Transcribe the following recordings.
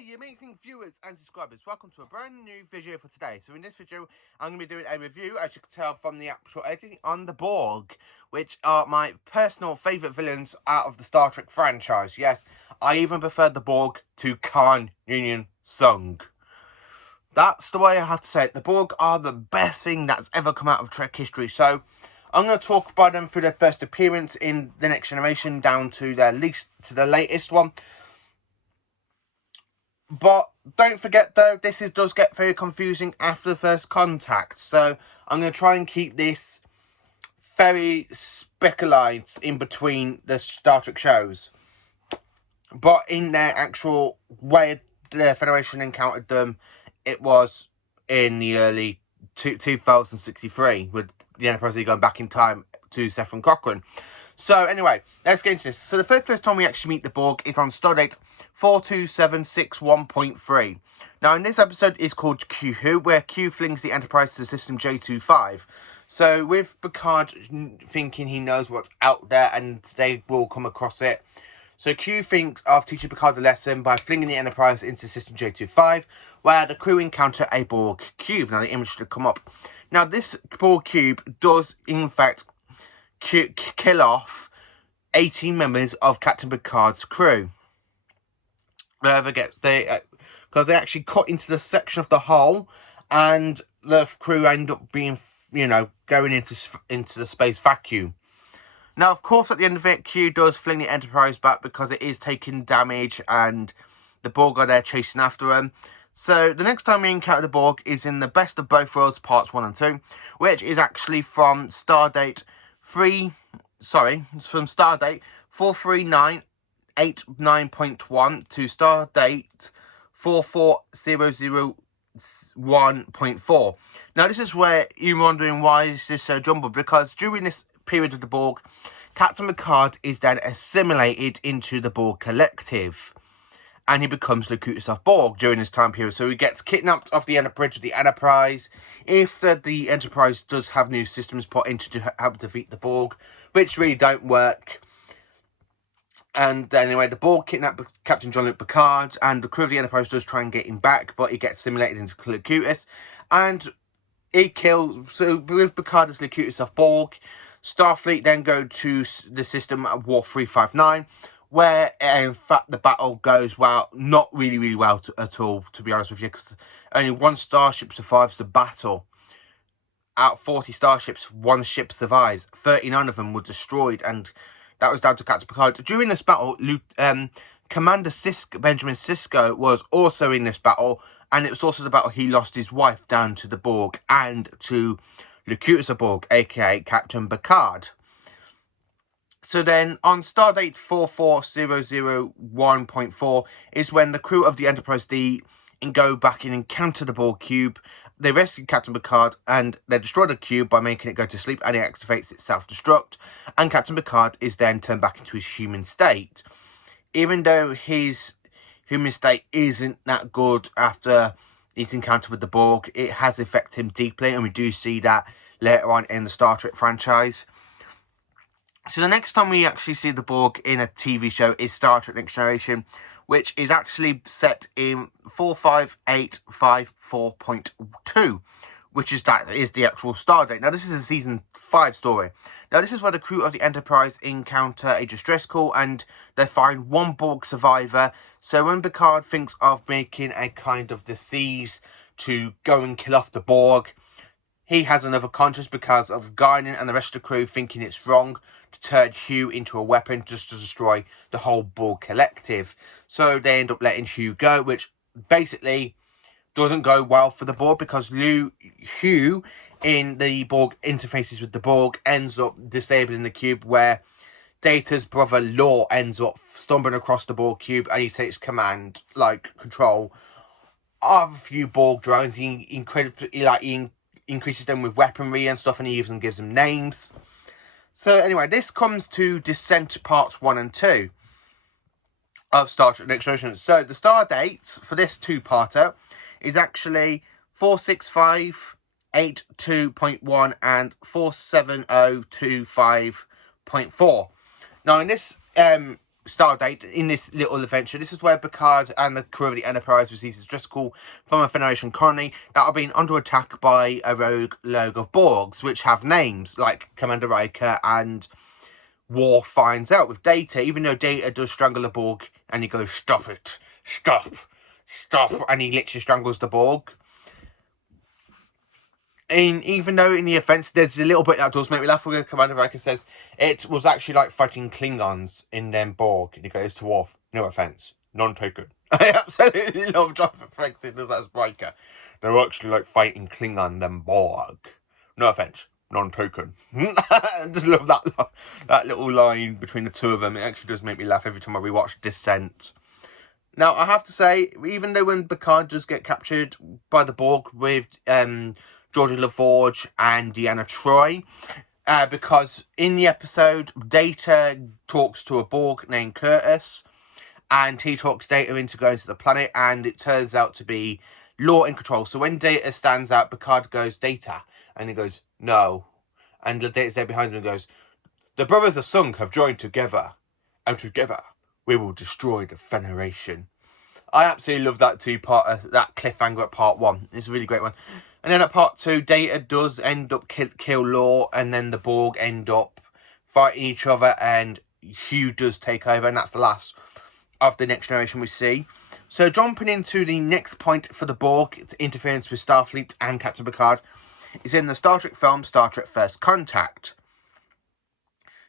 Hey amazing viewers and subscribers, welcome to a brand new video for today. So in this video I'm going to be doing a review, as you can tell from the actual editing, on the Borg, which are my personal favourite villains out of the Star Trek franchise. Yes, I even prefer the Borg to Khan Union Sung. That's the way I have to say it. The Borg are the best thing that's ever come out of Trek history. So I'm going to talk about them through their first appearance in The Next Generation down to the latest one. But don't forget though, does get very confusing after the first contact. So I'm going to try and keep this very speculated in between the Star Trek shows. But in their actual way the Federation encountered them, it was in the early 2063 with the Enterprise going back in time to Saffron Cochrane. So anyway, let's get into this. So the first time we actually meet the Borg is on Stardate 42761.3. Now in this episode is called Q Who, where Q flings the Enterprise to the system J25. So with Picard thinking he knows what's out there and they will come across it. So Q thinks of teaching Picard a lesson by flinging the Enterprise into system J25, where the crew encounter a Borg cube. Now the image should come up. Now this Borg cube does in fact kill off 18 members of Captain Picard's crew. Because they actually cut into the section of the hull, and the crew end up being, going into the space vacuum. Now, of course, at the end of it, Q does fling the Enterprise back because it is taking damage, and the Borg are there chasing after them. So the next time we encounter the Borg is in the Best of Both Worlds Parts 1 and 2, which is actually from Stardate 43989.1 to Stardate 44001.4. Now this is where you're wondering why is this so jumbled, because during this period of the Borg, Captain Picard is then assimilated into the Borg collective, and he becomes Locutus of Borg during this time period. So he gets kidnapped off the bridge of the Enterprise. If the Enterprise does have new systems put in to help defeat the Borg, which really don't work. And anyway, the Borg kidnap Captain Jean-Luc Picard, and the crew of the Enterprise does try and get him back, but he gets assimilated into Locutus, and he kills. So with Picard as Locutus of Borg, Starfleet then go to the system at War 359, where in fact the battle goes not really well at all, to be honest with you, because only one starship survives the battle. Out of 40 starships, one ship survives. 39 of them were destroyed, and that was down to Captain Picard. During this battle, Commander Benjamin Sisko was also in this battle, and it was also the battle he lost his wife down to the Borg and to Locutus of Borg, aka Captain Picard. So then, on Stardate 44001.4 is when the crew of the Enterprise D go back and encounter the Borg cube. They rescue Captain Picard, and they destroy the cube by making it go to sleep, and it activates its self-destruct. And Captain Picard is then turned back into his human state. Even though his human state isn't that good after his encounter with the Borg, it has affected him deeply, and we do see that later on in the Star Trek franchise. So the next time we actually see the Borg in a TV show is Star Trek Next Generation, which is actually set in 45854.2, which is the actual star date. Now this is a season 5 story. Now this is where the crew of the Enterprise encounter a distress call, and they find one Borg survivor. So when Picard thinks of making a kind of disease to go and kill off the Borg, he has another conscience because of Guinan and the rest of the crew thinking it's wrong to turn Hugh into a weapon just to destroy the whole Borg collective. So they end up letting Hugh go, which basically doesn't go well for the Borg, because Hugh in the Borg interfaces with the Borg ends up disabling the cube, where Data's brother Law ends up stumbling across the Borg cube, and he takes control of a few Borg drones. He increases them with weaponry and stuff, and he even gives them names. So anyway, this comes to Descent Parts 1 and 2 of Star Trek Next Generation. So the star dates for this two-parter is actually 46582.1 and 47025.4. Now in this Stardate in this little adventure. This is where Picard and the crew of the Enterprise receives a stress call from a Federation colony that are being under attack by a rogue load of Borgs, which have names like Commander Riker, and Worf finds out with Data, even though Data does strangle the Borg, and he goes, "Stop it, stop, stop," and he literally strangles the Borg. And even though in the offense, there's a little bit that does make me laugh, where Commander Riker says it was actually like fighting Klingons in them Borg, and he goes to Worf, "No offense, none taken." I absolutely love John Frakes does that as Riker. They're actually like fighting Klingon, them Borg. No offense, none taken. I just love that little line between the two of them. It actually does make me laugh every time I rewatch Descent. Now, I have to say, even though when Picard does get captured by the Borg with Geordi LaForge and Deanna Troi, because in the episode, Data talks to a Borg named Curtis, and he talks Data into going to the planet, and it turns out to be Law in control. So when Data stands out, Picard goes, "Data," and he goes, "No," and the Data's there behind him and goes, "The brothers of Sung have joined together, and together we will destroy the Federation." I absolutely love that that cliffhanger at part 1. It's a really great one. And then at part 2, Data does end up kill Law, and then the Borg end up fighting each other, and Hugh does take over, and that's the last of the Next Generation we see. So jumping into the next point for the Borg, its interference with Starfleet and Captain Picard, is in the Star Trek film Star Trek First Contact.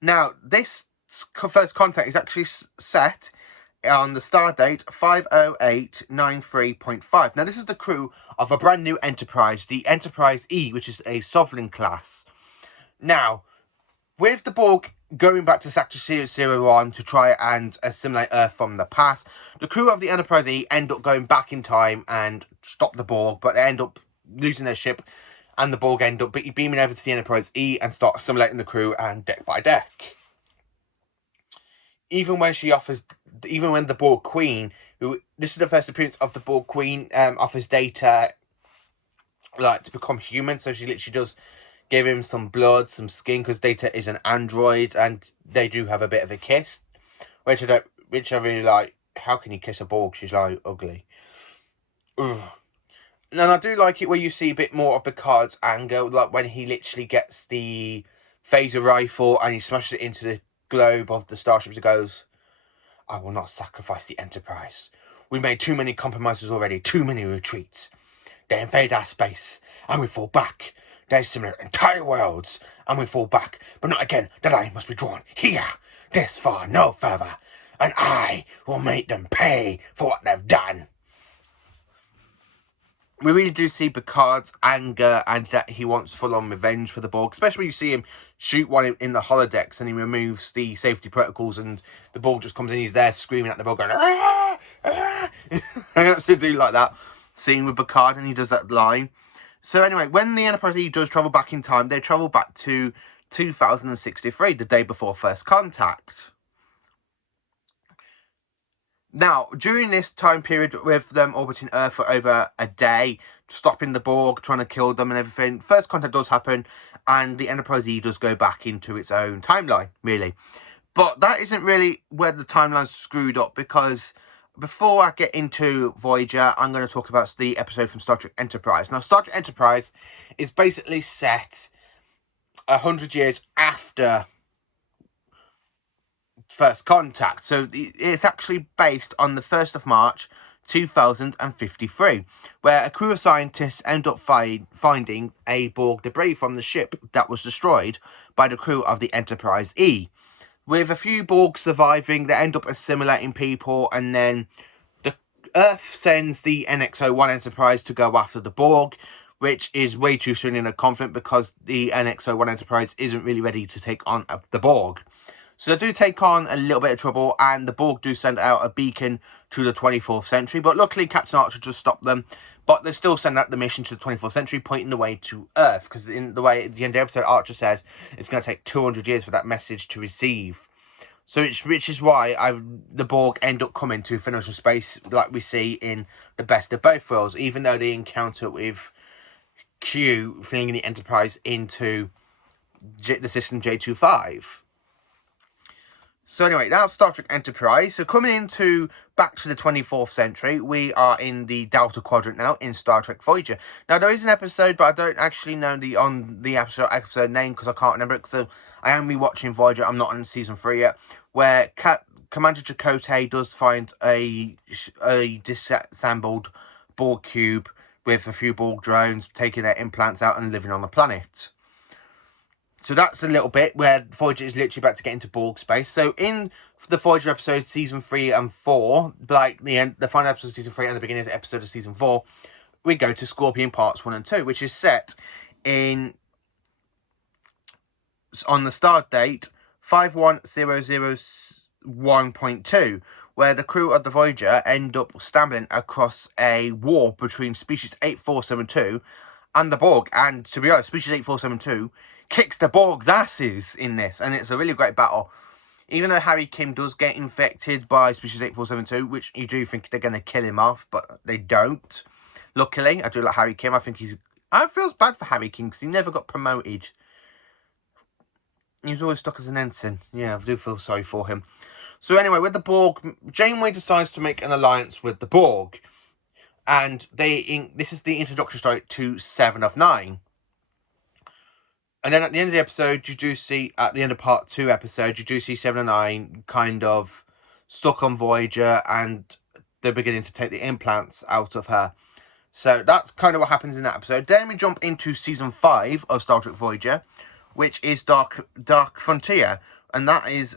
Now, this First Contact is actually set on the star date 50893.5. Now, this is the crew of a brand new Enterprise, the Enterprise E, which is a Sovereign class. Now, with the Borg going back to Sector 001 to try and assimilate Earth from the past, the crew of the Enterprise E end up going back in time and stop the Borg, but they end up losing their ship, and the Borg end up beaming over to the Enterprise E and start assimilating the crew, and deck by deck. Even when the Borg Queen, this is the first appearance of the Borg Queen, offers Data to become human, so she literally does give him some blood, some skin, because Data is an android, and they do have a bit of a kiss, which I really like. How can you kiss a Borg? She's like ugly. Ugh. And I do like it where you see a bit more of Picard's anger, like when he literally gets the phaser rifle and he smashes it into the globe of the starship. He goes, "I will not sacrifice the Enterprise. We made too many compromises already, too many retreats. They invade our space, and we fall back. They assimilate entire worlds, and we fall back. But not again. The line must be drawn here, this far, no further. And I will make them pay for what they've done." We really do see Picard's anger, and that he wants full-on revenge for the Borg, especially when you see him shoot one in the holodecks and he removes the safety protocols, and the Borg just comes in, he's there screaming at the Borg, going, "Ah! Ah!" I absolutely do like that scene with Picard, and he does that line. So anyway, when the Enterprise E does travel back in time, they travel back to 2063, the day before First Contact. Now, during this time period, with them orbiting Earth for over a day, stopping the Borg, trying to kill them and everything, First Contact does happen, and the Enterprise E does go back into its own timeline, really. But that isn't really where the timeline's screwed up, because before I get into Voyager, I'm going to talk about the episode from Star Trek Enterprise. Now, Star Trek Enterprise is basically set 100 years after First Contact, so it's actually based on the 1st of March 2053, where a crew of scientists end up finding a Borg debris from the ship that was destroyed by the crew of the Enterprise E. With a few Borg surviving, they end up assimilating people, and then the Earth sends the NX-01 Enterprise to go after the Borg, which is way too soon in a conflict, because the NX-01 Enterprise isn't really ready to take on the Borg. So they do take on a little bit of trouble, and the Borg do send out a beacon to the 24th century. But luckily, Captain Archer just stopped them. But they still send out the mission to the 24th century, pointing the way to Earth. Because in the way at the end of the episode, Archer says it's going to take 200 years for that message to receive. So which is why the Borg end up coming to Federation space, like we see in the Best of Both Worlds. Even though they encounter with Q flinging the Enterprise into the system J25. So anyway, that's Star Trek Enterprise. So coming into back to the 24th century, we are in the Delta Quadrant now in Star Trek Voyager. Now there is an episode, but I don't actually know the episode name because I can't remember it. So I am rewatching Voyager. I'm not on season 3 yet, where Commander Chakotay does find a disassembled Borg cube with a few Borg drones taking their implants out and living on the planet. So that's a little bit where Voyager is literally about to get into Borg space. So in the Voyager episodes, season 3 and 4, like the final episode of season 3 and the beginning of the episode of season 4, we go to Scorpion parts 1 and 2, which is set on the start date 51001.2, where the crew of the Voyager end up stumbling across a war between species 8472 and the Borg. And to be honest, species 8472 kicks the Borg's asses in this, and it's a really great battle. Even though Harry Kim does get infected by species 8472, which you do think they're going to kill him off, but they don't. Luckily, I do like Harry Kim. I feel bad for Harry Kim because he never got promoted. He was always stuck as an ensign. Yeah, I do feel sorry for him. So anyway, with the Borg, Janeway decides to make an alliance with the Borg, and this is the introduction story to 7 of 9. And then at the end of the episode, you do see, at the end of part 2 episode, you do see 7 and 9 kind of stuck on Voyager, and they're beginning to take the implants out of her. So that's kind of what happens in that episode. Then we jump into season 5 of Star Trek Voyager, which is Dark Frontier, and that is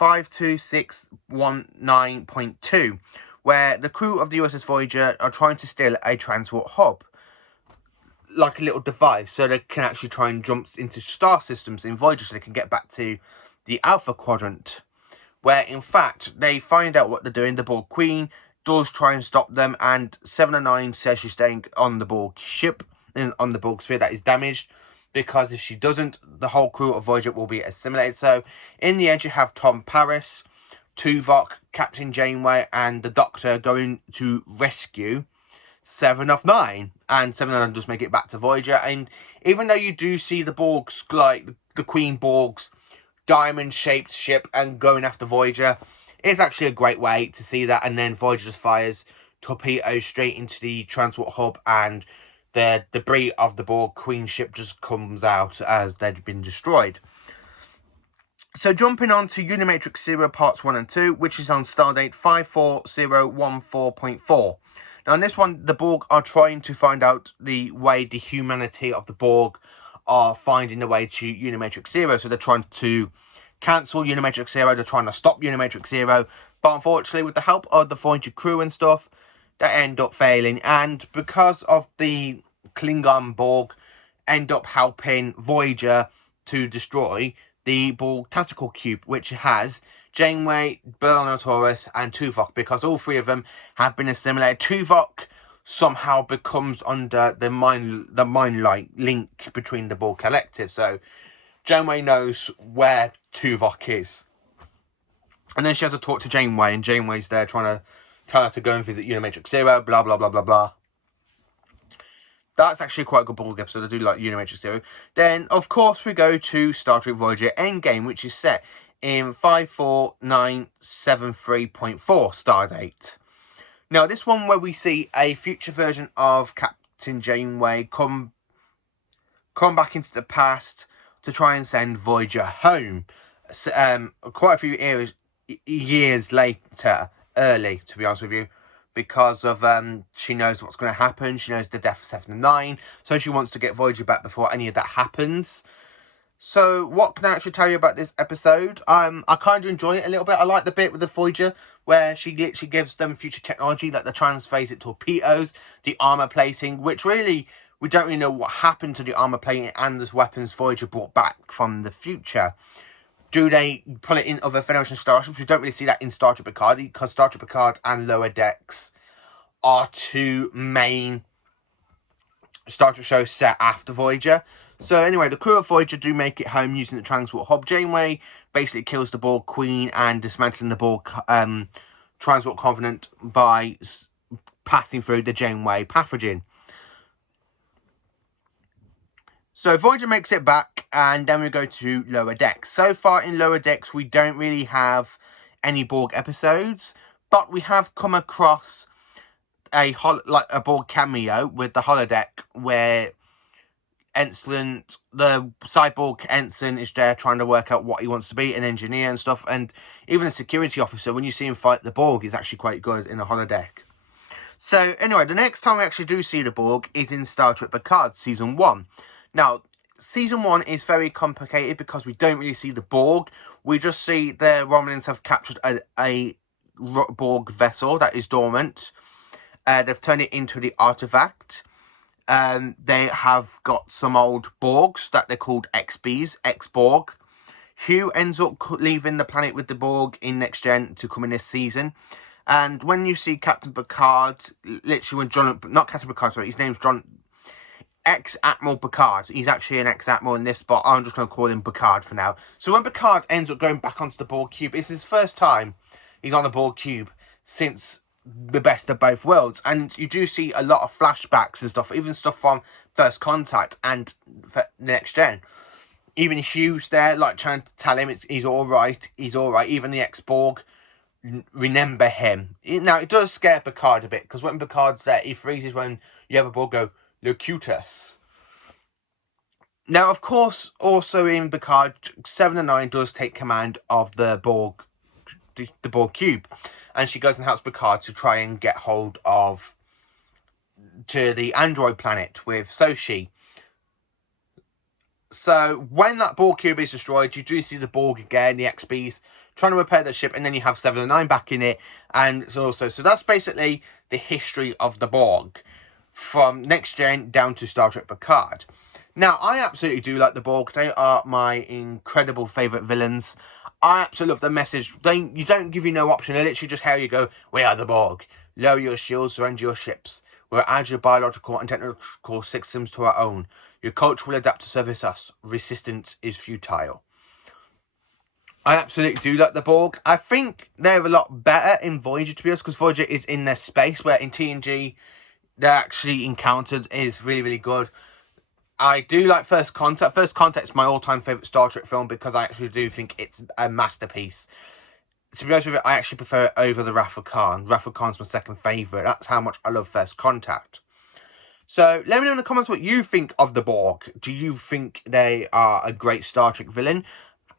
52619.2, where the crew of the USS Voyager are trying to steal a transport hub, like a little device, so they can actually try and jump into star systems in Voyager so they can get back to the Alpha Quadrant, where in fact they find out what they're doing. The Borg Queen does try and stop them, and 7 and 9 says she's staying on the Borg ship, on the Borg sphere that is damaged, because if she doesn't, the whole crew of Voyager will be assimilated. So in the end, you have Tom Paris, Tuvok, Captain Janeway, and the Doctor going to rescue 7 of 9, and 7 of 9 does make it back to Voyager. And even though you do see the Borgs, like the Queen Borg's diamond-shaped ship and going after Voyager, it's actually a great way to see that. And then Voyager just fires torpedoes straight into the transport hub, and the debris of the Borg Queen ship just comes out as they'd been destroyed. So jumping on to Unimatrix Zero Parts 1 and 2, which is on stardate 54014.4. Now, in this one, the Borg are trying to find out the way the humanity of the Borg are finding the way to Unimatrix Zero. So they're trying to cancel Unimatrix Zero. They're trying to stop Unimatrix Zero. But unfortunately, with the help of the Voyager crew and stuff, they end up failing. And because of the Klingon Borg, end up helping Voyager to destroy the Borg Tactical Cube, which has Janeway, B'Elanna Torres, and Tuvok, because all 3 of them have been assimilated. Tuvok somehow becomes under the mind-like link between the Borg Collective, so Janeway knows where Tuvok is. And then she has to talk to Janeway, and Janeway's there trying to tell her to go and visit Unimatrix Zero, blah, blah, blah, blah, blah. That's actually quite a good Borg episode. I do like Unimatrix Zero. Then, of course, we go to Star Trek Voyager Endgame, which is set in 54973.4 stardate. Now, this one where we see a future version of Captain Janeway come back into the past to try and send Voyager home. Quite a few years later, early, to be honest with you, because of she knows what's going to happen. She knows the death of 7 and 9, so she wants to get Voyager back before any of that happens. So what can I actually tell you about this episode? I kind of enjoy it a little bit. I like the bit with the Voyager where she literally gives them future technology, like the transphasic torpedoes, the armor plating, which really, we don't really know what happened to the armor plating and those weapons Voyager brought back from the future. Do they pull it in other Federation starships? We don't really see that in Star Trek Picard, because Star Trek Picard and Lower Decks are 2 main Star Trek shows set after Voyager. So anyway, the crew of Voyager do make it home using the transport hub. Janeway basically kills the Borg Queen and dismantling the Borg transport covenant by passing through the Janeway pathogen. So Voyager makes it back, and then we go to Lower Decks. So far in Lower Decks, we don't really have any Borg episodes, but we have come across a Borg cameo with the holodeck where the cyborg ensign is there trying to work out what he wants to be, an engineer and stuff, and even a security officer, when you see him fight the Borg, is actually quite good in a holodeck. So anyway, the next time we actually do see the Borg is in Star Trek Picard Season 1. Now, Season 1 is very complicated because we don't really see the Borg. We just see the Romulans have captured a Borg vessel that is dormant. They've turned it into the artifact. They have got some old Borgs that they're called XBs, X-Borg. Hugh ends up leaving the planet with the Borg in Next Gen to come in this season. And when you see Captain Picard, literally when not Captain Picard, sorry, his name's ex-Admiral Picard. He's actually an ex-Admiral in this, but I'm just going to call him Picard for now. So when Picard ends up going back onto the Borg cube, it's his first time he's on the Borg cube since the best of both worlds. And you do see a lot of flashbacks and stuff, even stuff from First Contact and Next Gen. Even Hugh's there, like, trying to tell him he's all right. Even the ex-Borg remember him. Now, it does scare Picard a bit, because when Picard's there, he freezes when you have a Borg go, Locutus. Now, of course, also in Picard, 7 and 9 does take command of the Borg cube, and she goes and helps Picard to try and get hold of to the android planet with Sochi. So when that Borg cube is destroyed, you do see the Borg again, the XBs, trying to repair the ship, and then you have 7 and 9 back in it, and so that's basically the history of the Borg from Next Gen down to Star Trek Picard. Now, I absolutely do like the Borg. They are my incredible favourite villains. I absolutely love the message. You don't give you no option. They literally just, here you go, we are the Borg. Lower your shields, surrender your ships. We'll add your biological and technical systems to our own. Your culture will adapt to service us. Resistance is futile. I absolutely do like the Borg. I think they're a lot better in Voyager, to be honest, because Voyager is in their space, where in TNG, they're actually encountered is really, really good. I do like First Contact. First Contact is my all-time favourite Star Trek film because I actually do think it's a masterpiece. To be honest with you, I actually prefer it over the Wrath of Khan. Wrath of Khan's my second favourite. That's how much I love First Contact. So, let me know in the comments what you think of the Borg. Do you think they are a great Star Trek villain?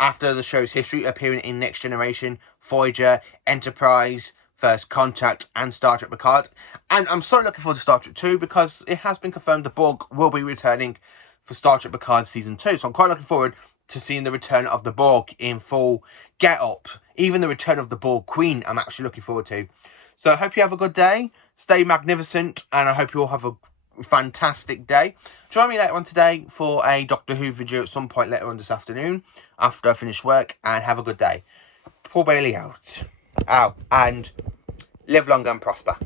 After the show's history, appearing in Next Generation, Voyager, Enterprise, First Contact, and Star Trek Picard. And I'm so looking forward to Star Trek 2 because it has been confirmed the Borg will be returning for Star Trek Picard Season 2. So I'm quite looking forward to seeing the return of the Borg in full get-up. Even the return of the Borg Queen, I'm actually looking forward to. So I hope you have a good day. Stay magnificent, and I hope you all have a fantastic day. Join me later on today for a Doctor Who video at some point later on this afternoon after I finish work, and have a good day. Paul Bailey out. And live long and prosper.